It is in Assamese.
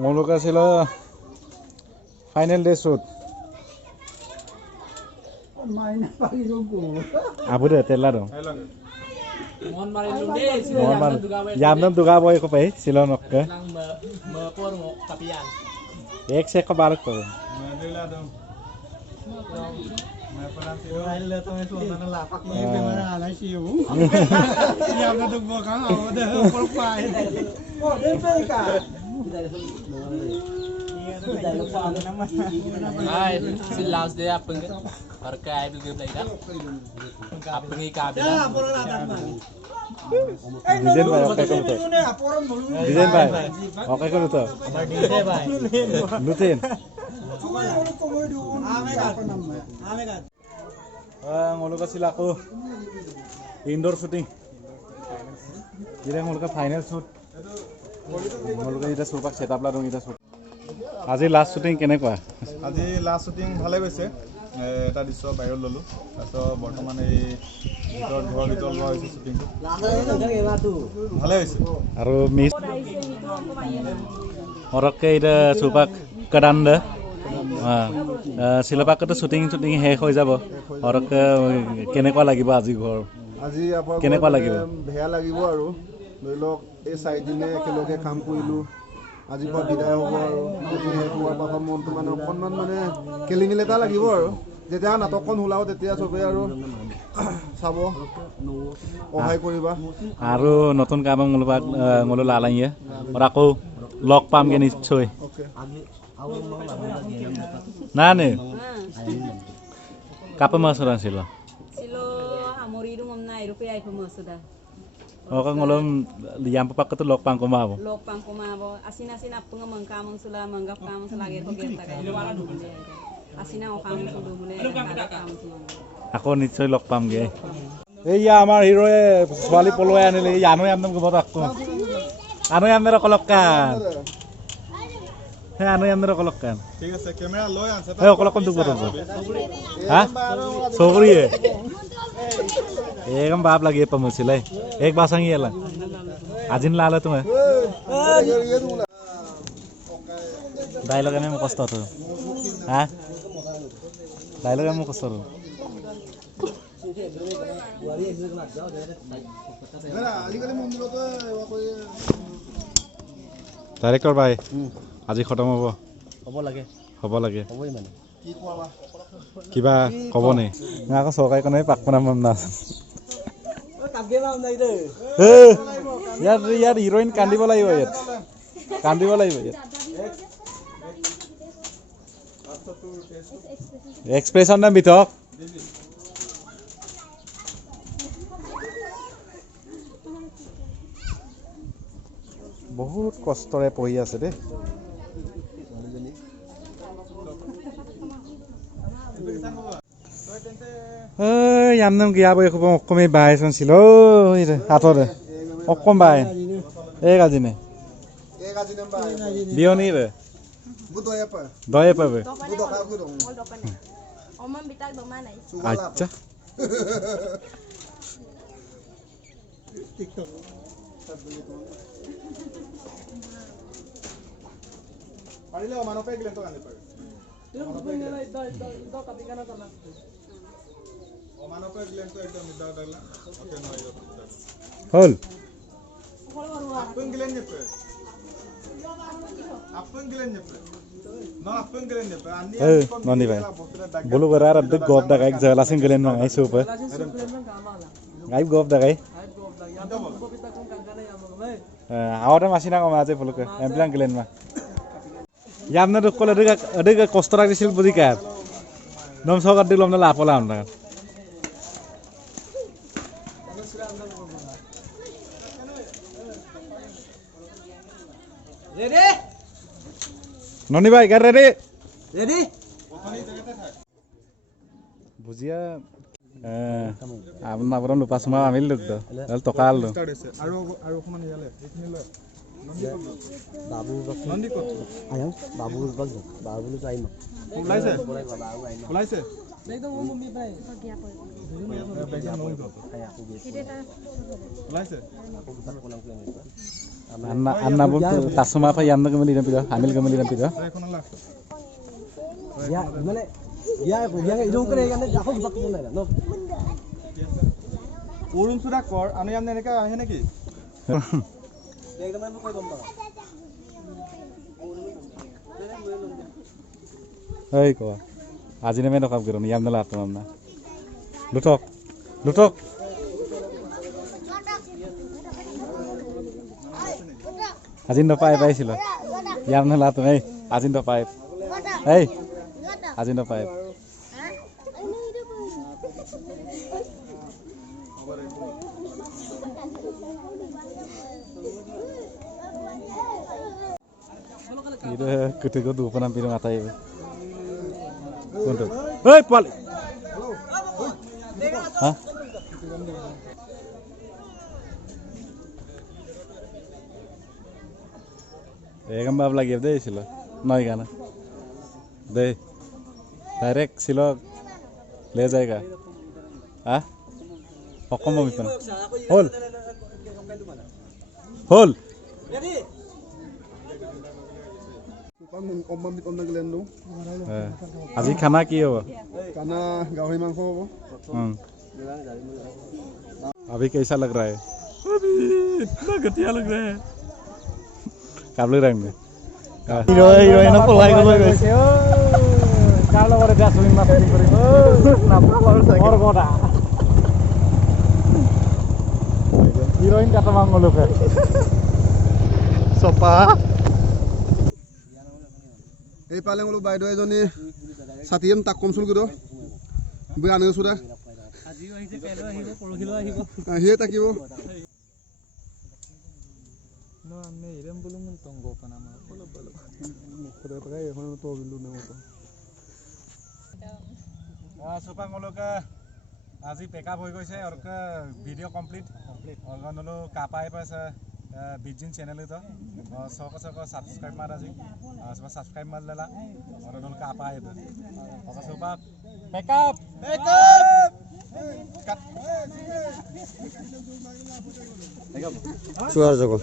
Ngolok আছিল ফাইনেল ডে শ্বুট আবু দে তেলা দong Mon marilun deh, Yamnam duga boy ko pai silon okke nang mepur mo kapian. ek se ko barak ko Madela dong. मैं पढ़ा थे वो आइले तो मैं सोना ना लापक नहीं पे मरा आला शिव ये आपने तो वो कहाँ आओ दे ऊपर पाए ओ दे पे का Hai, si last day apa enggak? Harga air belum lagi dah. Apa ni kabel? Design ভাই ওকে করো তো ডিজাইন ভাই ওকে করো তো DJ bhai. লুতেন ngolok আছিল আকৌ ইনডোর শুটিং যেটা ngolok ফাইনাল শুট ngolok এটা সুপাক সেটআপ লা দং এটা শুট আজি লাস্ট শুটিং কেনেকুৱা আজি লাস্ট শুটিং ভালে গৈছে এটা দৃশ্য বাইৰত ললো তাৰপিছত বৰ্তমান এই ভিতৰত ঘৰৰ ভিতৰত লোৱা হৈছে শুটিংটো ভালে হৈছে আৰু মিছ অৰকে এটা সুপাক কদান্দ শিলপাকটো শুটিং শেষ হৈ যাব অৰকে কেনেকুৱা লাগিব আজি ঘৰ আজি আপোনাৰ কেনেকুৱা লাগিব বেয়া লাগিব আৰু ধৰি লওক এই 4 দিনে একেলগে কাম কৰিলো আজি পৰা বিদায় হ'ব আৰু হোৱাৰ পাছত মনটো মানে অকণমান মানে কেলিঙিল এটা লাগিব আৰু যেতিয়া নাটকখন ওলাও তেতিয়া চবেই আৰু চাব সহায় কৰিবা আৰু নতুন কাম ngolo লালাইয়ে আৰু আকৌ লগ পামগে নিশ্চয় না নে কাপা মাছৰা ছিল Silo amorido ngomna Eropa ay pumusuda. oka ngolom yam papak log pang kumabo Lok pang kumabo. Asina punga mangkamon sula manggap kamon sula ger ko gerta kay. Asina o kamon sulu mule nada kamon sula. আকৌ নিশ্চয় লগ পামগে এইয়া আমাৰ হিৰোয়ে ছোৱালী পলুৱাই আনিলে আনো আমনাম গবত আকো আনো আমনৰ কলকান হে আনো আমনৰ কলকান ঠিক আছে ক্যামেৰা লৈ আনছে হে কলকান দুক বতছ হা সোগৰিয়ে একদম বাপ লাগে পমছিলাই এক বাসাঙি এলা আজিন লালে তুমি ডায়লগ আমি কষ্ট তো হা ডায়লগ আমি কষ্ট তো ডাইৰেক্টৰ ভাই আজি খতম হ'ব হ'ব লাগে কিবা ক'ব নে মই আকৌ চৰকাৰী কোনে পাক বনাম না ইয়াত হিৰোইন কান্দিব লাগিব ইয়াত এক্সপ্ৰেছন না বিথক বহুত কষ্টৰে পঢ়ি আছে দেই আমনাম গিয়া বৈ খুব অকমে বাই চনছিল হাতরে অকম বাই এক আজিনে বিয়নি রে দয়ে পাবে আচ্ছা পাৰিলে মানপে গিলেন তো কানে পারে মানপে গিলেন তো একদম নিদা ডালা ওকে নয় হল আপন গিলেন নেপে ননি ভাই বলো বরা আর দে গপ দাগাই জলা সিং গলেন মাই সুপ গাই গপ দাগাই আওটা মাসিনা কমা আছে বলকে এমপ্লান গলেন মা ইয়ামনা দকল এদিকে কষ্ট রাখিছিল বুঝি কার নম সরকার দিলাম না লাপলা আমরা Ready? ননি ভাই গার রেডি Ready? বুঝিয়া আপনা বরম লুপাসমা আমিল লুক দ টকা আলো আৰু অকমান ইয়ালে এইখিনি লৈ Babu নন্দি কত ayo babu bag babu lu try mo. ওলাইছে ওলাইছে Ekdom mummy bhai. ওলাইছে Anna pun tasuma apa yang nak kembali dan pindah, hamil kembali dan pindah. Ya, gimana? Ya, yang hidung keren kan? Aku sebab mana kan? No. উৰুণ চুৰা কৰ আনি আনি এনেকৈ আহে নেকি Hei kau, azine mana kau kira ni yang nalar tu mana? Lutok, lutok. Azin do pipe ay sila. Yang nalar tu hey, azin do pipe. Hey, azin do pipe. Ini ketika tu pernah pilih mata ini. Untuk, hei pal. Hah? Ekam bab lagi deh sila, naik kan? Deh, direct sila, le जाएगा. Hah? Pokok mau mipan. Hol. Hol. আজি খানা কি হ'ব खाना गाहरी मांस হ'ব अभी कैसा लग रहा है अभी इतना घटिया लग रहा है काबले रंग में हीरोइन पलाई गलो গৈছে কাৰ লগত এতিয়া সুইং মাছ কৰিম और गोटा हीरोइन কাটা মাংগলকে সপা এই পালে গলো বাইদেউ এজনী ছাতিয়েম তাক কমচুল গዶ বই আনে সুদা আজিও আহিছে কাইলৈ আহিব পৰহিলৈ আহিব আহিয়ে থাকিব ন আমি এৰম বলুম তঙ্গ পানামা বলো বলো মুখৰে পৰাই এখন তো বিলু নেমতো সুপাং ওলোকে আজি পেকআপ হৈ গৈছে और ভিডিও কমপ্লিট और गनलो कापाय पास 20 दिन चैनल है तो 100 सब्सक्राइब मारा जी सब्सक्राइब मार लेला और गनलो कापाय तो और सुपा पेकअप চুৱাৰ জগত